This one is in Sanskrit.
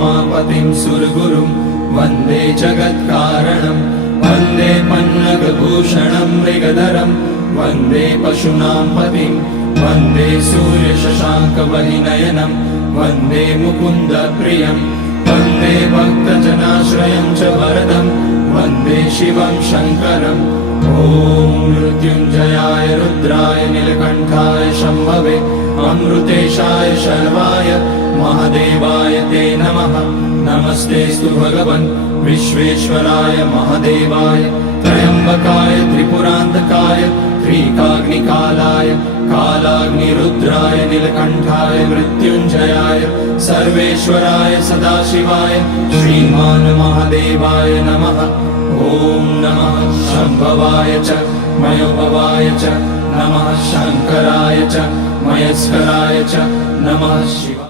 उमापतिं सुरगुरुं वन्दे जगत्कारणं वन्दे पन्नगभूषणं मृगधरं वन्दे पशूनां पतिं वन्दे सूर्यशशाङ्कवहिनयनं वन्दे मुकुन्दप्रियं वन्दे भक्तजनाश्रयं च वरदं वन्दे शिवं शङ्करम् ॐ मृत्युञ्जयाय रुद्राय नीलकण्ठाय शम्भवे अमृतेशाय शर्वाय महादेवाय ते नमः। नमस्तेस्तु भगवन् विश्वेश्वराय महादेवाय त्र्यम्बकाय त्रिपुरान्तकाय त्रिकाग्निकालाय कालाग्निरुद्राय नीलकण्ठाय मृत्युञ्जयाय सर्वेश्वराय सदाशिवाय श्रीमान् महादेवाय नमः। ॐ नमः शम्भवाय च मयोभवाय च नमः शङ्कराय च मयस्कराय च नमः शिवाय।